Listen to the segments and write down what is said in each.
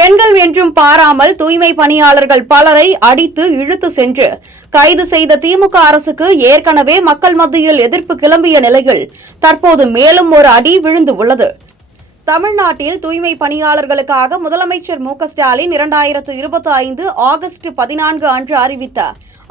பெண்கள் என்றும் பாராமல் தூய்மை பணியாளர்கள் பலரை அடித்து இழுத்து சென்று. கைது செய்த திமுக அரசுக்கு ஏற்கனவே மக்கள் மத்தியில் எதிர்ப்பு கிளம்பிய நிலையில் தற்போது மேலும் ஒரு அடி விழுந்து உள்ளது. தமிழ்நாட்டில் தூய்மை பணியாளர்களுக்காக முதலமைச்சர் மு க ஸ்டாலின் இரண்டாயிரத்து இருபத்தி ஐந்து ஆகஸ்ட் பதினான்கு அன்று அறிவித்த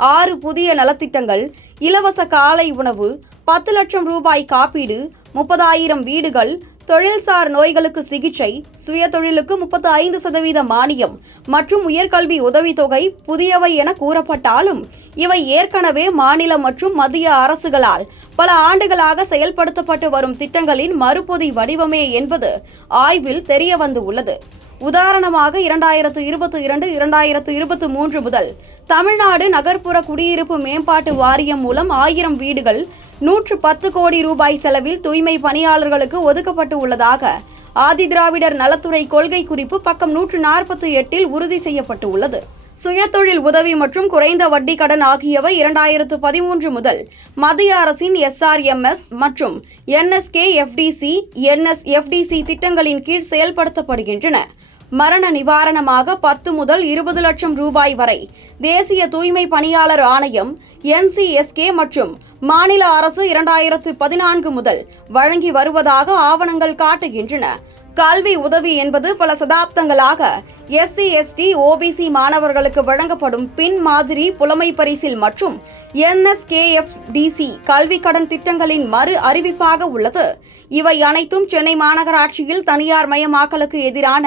ஆறு புதிய நலத்திட்டங்கள் இலவச காலை உணவு பத்து லட்சம் ரூபாய் காப்பீடு முப்பதாயிரம் வீடுகள் தொழில்சார் நோய்களுக்கு சிகிச்சை சுயதொழிலுக்கு முப்பத்து ஐந்து சதவீத மானியம் மற்றும் உயர்கல்வி உதவித்தொகை புதியவை என கூறப்பட்டாலும் இவை ஏற்கனவே மாநில மற்றும் மத்திய அரசுகளால் பல ஆண்டுகளாக செயல்படுத்தப்பட்டு வரும் திட்டங்களின் மறுபொதி வடிவமே என்பது ஆய்வில் தெரியவந்து உள்ளது உதாரணமாக இரண்டாயிரத்து இருபத்தி இரண்டு இரண்டாயிரத்து இருபத்தி மூன்று முதல் தமிழ்நாடு நகர்ப்புற குடியிருப்பு மேம்பாட்டு வாரியம் மூலம் ஆயிரம் வீடுகள் நூற்று பத்து கோடி ரூபாய் செலவில் தூய்மை பணியாளர்களுக்கு ஒதுக்கப்பட்டு உள்ளதாக ஆதிதிராவிடர் நலத்துறை கொள்கை குறிப்பு பக்கம் நூற்று நாற்பத்தி எட்டில் உறுதி செய்யப்பட்டு உள்ளது சுயதொழில் உதவி மற்றும் குறைந்த வட்டி கடன் ஆகியவை இரண்டாயிரத்து பதிமூன்று முதல் மத்திய அரசின் எஸ்ஆர்எம்எஸ் மற்றும் என்எஸ்கே எஃப்டிசி என்எஸ்எஃப்டிசி திட்டங்களின் கீழ் செயல்படுத்தப்படுகின்றன. மரண நிவாரணமாக பத்து முதல் இருபது லட்சம் ரூபாய் வரை. தேசிய தூய்மை பணியாளர் ஆணையம் என்சிஎஸ்கே மற்றும் மாநில அரசு இரண்டாயிரத்து பதினான்கு முதல் வழங்கி வருவதாக ஆவணங்கள் காட்டுகின்றன. கல்வி உதவி என்பது பல சதாப்தங்களாக எஸ்சி எஸ்டி ஓபிசி மாணவர்களுக்கு வழங்கப்படும் பின் மாதிரி புலமை பரிசில் மற்றும் என்எஸ்கேஎஃப்டிசி கல்வி கடன் திட்டங்களின் மறு அறிவிப்பாக உள்ளது. இவை அனைத்தும் சென்னை மாநகராட்சியில் தனியார் மயமாக்கலுக்கு எதிரான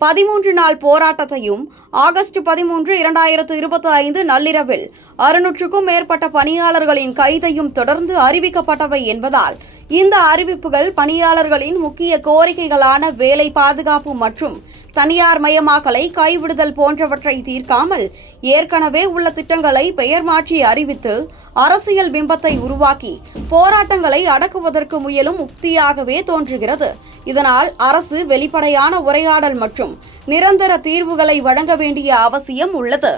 பதிமூன்று நாள் போராட்டத்தையும் ஆகஸ்ட் பதிமூன்று இரண்டாயிரத்து இருபத்தி ஐந்து நள்ளிரவில் அறுநூற்றுக்கும் மேற்பட்ட பணியாளர்களின் கைதையும் தொடர்ந்து அறிவிக்கப்பட்டவை என்பதால் இந்த அறிவிப்புகள் பணியாளர்களின் முக்கிய கோரிக்கைகளான வேலை பாதுகாப்பு மற்றும் தனியார் மயமாக்கலை கைவிடுதல் போன்றவற்றை தீர்க்காமல் ஏற்கனவே உள்ள திட்டங்களை பெயர் மாற்றி அறிவித்து அரசியல் பிம்பத்தை உருவாக்கி போராட்டங்களை அடக்குவதற்கு முயலும் உக்தியாகவே தோன்றுகிறது. இதனால் அரசு வெளிப்படையான உரையாடல் மற்றும் நிரந்தர தீர்வுகளை வழங்க வேண்டிய அவசியம் உள்ளது.